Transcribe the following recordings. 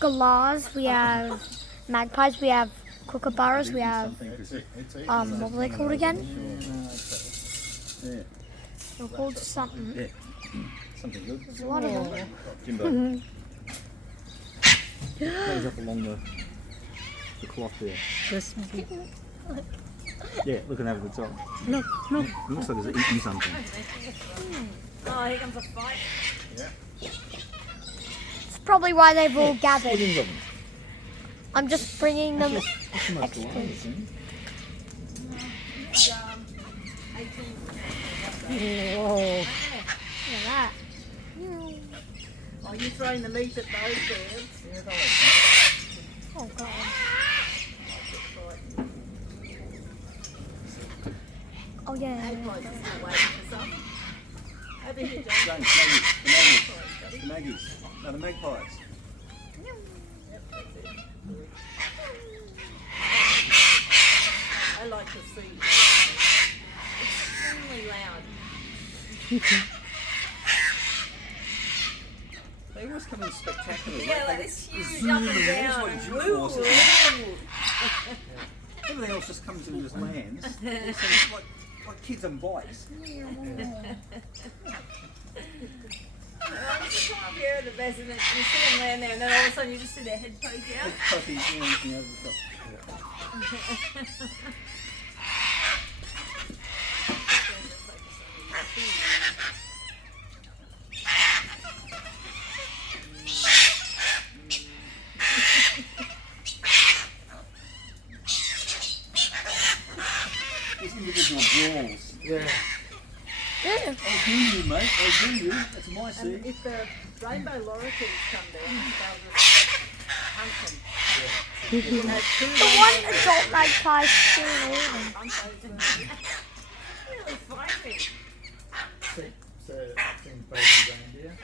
galahs, we have magpies, we have kookaburras, we have what were they called again? Yeah. They're called something. Yeah. Something good. There's a lot of them. Jimbo. Goes up along the cloth there. This Yeah, looking over the top. look, look. It looks like it's eating something. Oh, here comes a fight. It's probably why they've all gathered. Millions of them. I'm just bringing them. That's the most reliable thing. Whoa. Look at that. Oh, you're throwing the meat at those birds. Oh god. Oh yeah. Magpies are still waiting for some. Over here, John. James, the maggies. No, the magpies. Yep, that's it. I like to see extremely loud. They always come in spectacular. Yeah, like this huge up and down. Like And Jim woo, Forces. woo. Everything else just comes in and just lands. It's like kids on bikes. I'm just come up here at the best and then you see them land there and then all of a sudden you just see their head poke out. Puppy, anything over the top. These individual brawls. Yeah. Yeah. I do you, mate. I do you. That's my And seat. if the rainbow lorikeets come down, they'll just hunt them. You can have two The one adult magpie still living. really fighting. So it's in baby reindeer.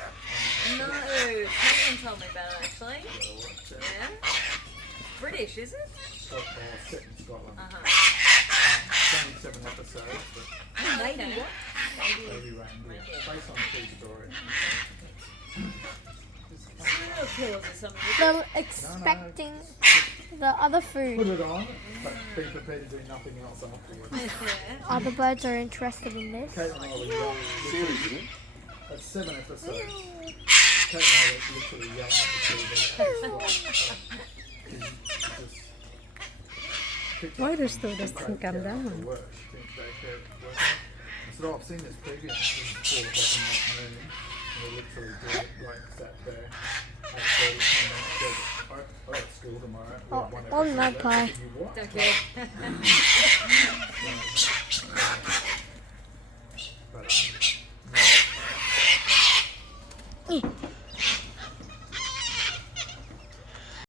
No, Caitlin told me about it actually. Yeah. British, is it? Set in Scotland. Uh-huh. 27 episodes, but Maybe what? baby reindeer. Based on a true story. Serial killers or something. They're expecting the other Put food. it on, but be prepared to do nothing else afterwards. Yeah. Other birds are interested in this. Kate and I were young. Series, isn't it? That's 7 episodes. Kate and I were literally young at the TV. Why does still doesn't come down? I said, oh, I've seen this preview since 4 o'clock in the afternoon. And we literally did it, like, sat there. I said, I got school tomorrow. We have one on episode magpie. left. I said, "You what?" Okay. But, Eh.